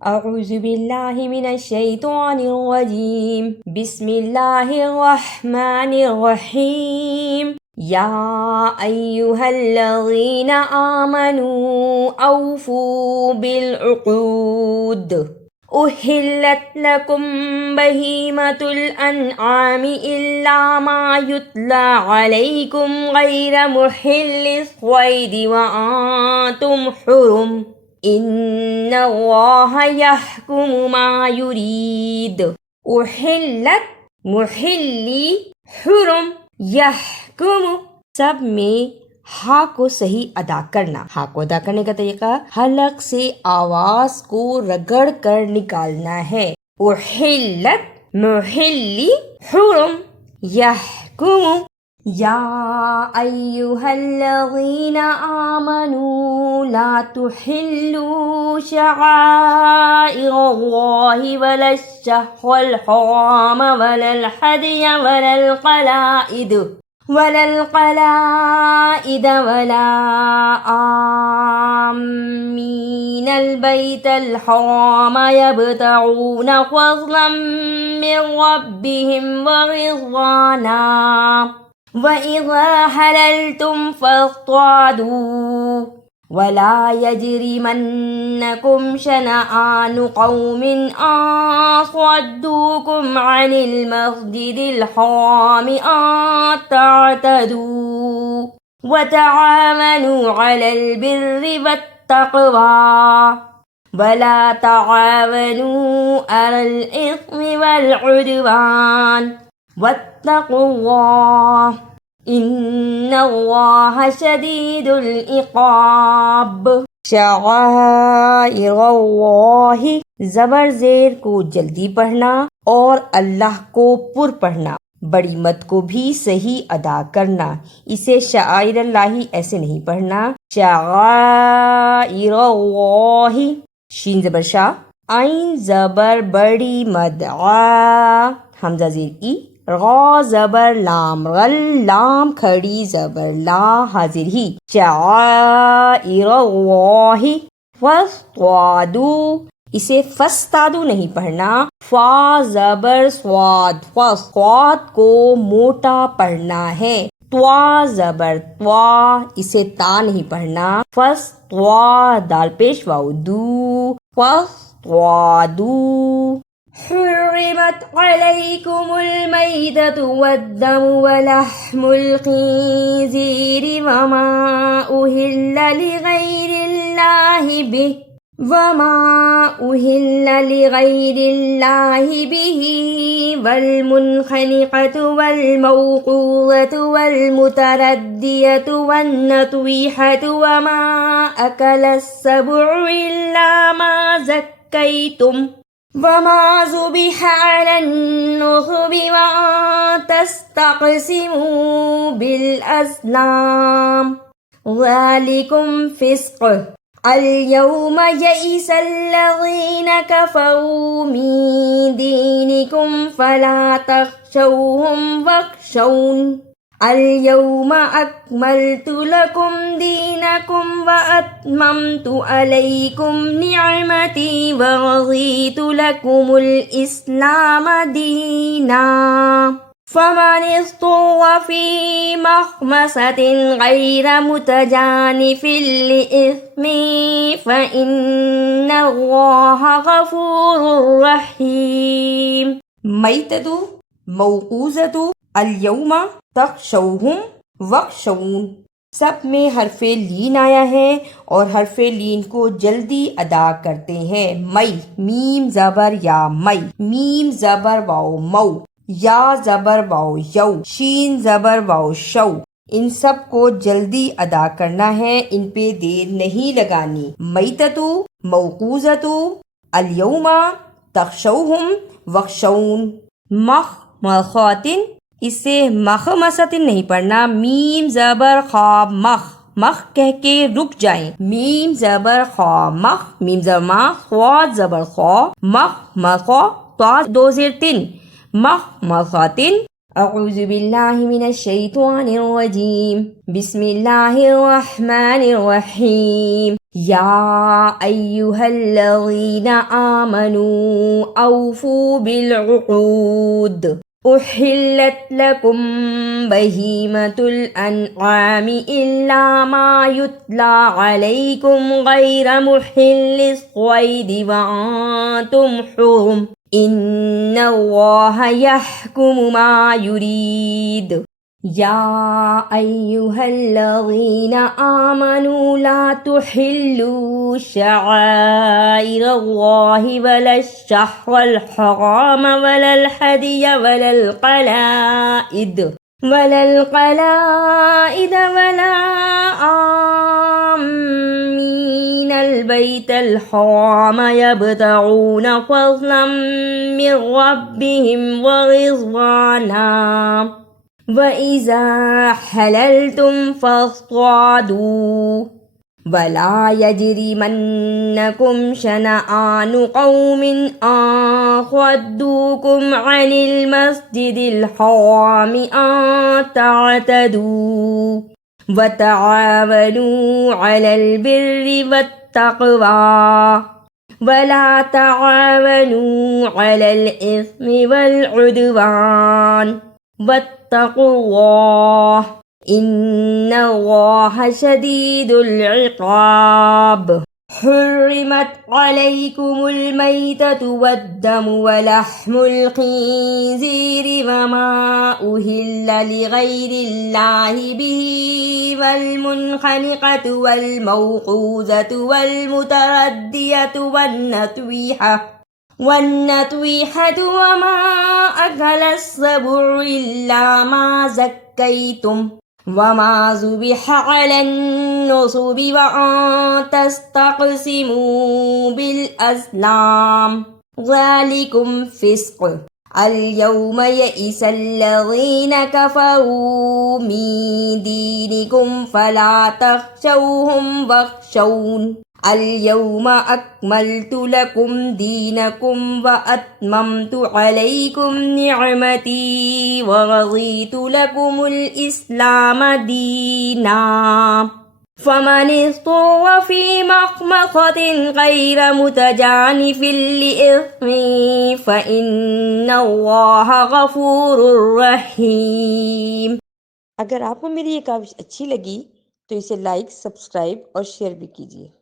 अऊज़ु बिल्लाहि मिनश शैतानिर रजीम बिस्मिल्लाहिर रहमानिर रहीम या अय्युहल्लज़ीना आमनू औफू बिल उक़ूद उहिल्लत लकुम बहीमतुल अन्आमि इल्ला मा युत्ला अलैकुम गैर मुहिल्लिस स्वैदि व आंतुम हुरुम इन्नल्लाह यहकुमु मा युरीद। उहिल्लत मुहिल्ली हुरुम यहकुमु सब में हा को सही अदा करना। हा को अदा करने का तरीका हलक से आवाज को रगड़ कर निकालना है। उहिल्लत मुहिल्ली हुरुम यहकुमु। या अय्युहल्लज़ीना आमनू ला तुहिल्लू शआइरल्लाहि वलश्शहरल हराम वलल हदिय वलल क़लाइद वला आमीनल बैतल हराम यब्तगून फ़ज़लन मिन रब्बिहिम व रिज़वाना वइज़ा हलल्तुम फ़ास्तादू वला यजरिमन्नकुम शनआनु क़ौमिन अन सद्दूकुम अनिल मस्जिदिल हरामि अन तअतदू वतआवनु अलल बिर्रि वत्तक़वा वला तआवनु अलल इस्मि वल उद्वान वत्तक़ुल्लाह इन्नल्लाह शदीदुल इक़ाब। शआइरल्लाहि ज़बर ज़ेर को जल्दी पढ़ना और अल्लाह को पुर पढ़ना। बड़ी मत को भी सही अदा करना। इसे शआइरल्लाहि ऐसे नहीं पढ़ना। शआइरल्लाहि शीन ज़बर शा, आइन ज़बर बड़ी मद आ, हमज़ा ज़ेर ई, रा ज़बर लाम रल, लाम खड़ी ज़बर ला, हाजिर ही। शआइरल्लाहि फ़स्तादू इसे फ़स्तादू नहीं पढ़ना। फ़ा ज़बर स्वाद, स्वाद को मोटा पढ़ना है। त्वा ज़बर त्वा इसे ता नहीं पढ़ना। फ़स्त्वा दाल पेश वाउ दू, फ़स्त्वादू। हुर्रिमत अलैकुमुल मैततु वद्दमु वलहमुल खींज़ीरि वमा उहिल्ला लिगैरिल्लाहि बिही वल्मुनख़निक़तु वल्मौक़ूज़तु वल्मुतरद्दियतु वन्नत्वीहतु वमा अकलस्सबुउ इल्ला मा ज़क्कैतुम वमा ज़ुबिहा अलन्नुसुबि व अन तस्तक़सिमू बिल अज़लाम ज़ालिकुम फ़िस्क़। अल-यौम यइसल्लज़ीना कफ़रू मिन दीनिकुम फ़ला तख़शौहुम वख़शौन अल-यौम अक्मलतु लकुम दीनकुम व अत्ममतु अलैकुम निअमती व रज़ीतु लकुमुल इस्लाम दीना फ़मन इज़्तुर्रा फ़ी मख़मसतिन गैर मुतजानिफ़िन लिइस्मिन फ़इन्नल्लाह गफ़ूरुर रहीम। मैततु मौक़ूज़तु अल-यौम तख़शौहुम वख़शौन सब में हरफ़े लीन आया है और हरफ़े लीन को जल्दी अदा करते हैं। मई मीम ज़बर या मई, मीम ज़बर वाओ मऊ, या ज़बर वाओ यौ, शीन ज़बर वाओ शौ। इन सब को जल्दी अदा करना है, इन पे देर नहीं लगानी। मैततु मौक़ूज़तु अल-यौमा तख़शौहुम वख़शौन। मख़मसतिन इसे मख़मसतिन नहीं पढ़ना। मीम ज़बर खा मख, मख कह के रुक जाएं। मीम ज़बर खा मख, मीम ज़बर मा, ख्वा ज़बर ख्वा, मख मख़ ता दो ज़ेर तिन, मख़मसतिन أعوذ بالله من الشيطان الرجيم بسم الله الرحمن الرحيم يا أيها الذين آمنوا أوفوا بالعقود أحلت لكم بهيمة الأنعام إلا ما يتلى عليكم غير محل الصيد وأنتم حرم إن الله يحكم ما يريد يا أيها الذين آمنوا لا تحلوا شعائر الله ولا الشهر الحرام ولا الهدي ولا آمين البيت الحرام يبتغون فضلا من ربهم ورضوانا وإذا حللتم فاصطادوا ولا يجرمنكم شنآن قوم أن صدوكم عن المسجد الحرام أن تعتدوا وتعاونوا على البر والتقوى ولا تعاونوا على الإثم والعدوان واتقوا الله إن الله شديد العقاب حرمت عليكم الميتة والدم ولحم الخنزير وما أهل لغير الله به والمنخنقة والموقوذة والمتردية والنطويحة وما أكل السبع إلا ما زكيتم وما ذبح على النصب وأن تستقسموا بالأزلام ذلكم فسق اليوم يئس الذين كفروا من دينكم فلا تخشوهم واخشون اليوم أكملت لكم دينكم وأتممت عليكم نعمتي ورضيت لكم الإسلام دينا فمن اضطر في مخمصة غير متجانف لإثم فإن الله غفور रहीम। अगर आपको मेरी ये काविश अच्छी लगी तो इसे लाइक, सब्सक्राइब और शेयर भी कीजिए।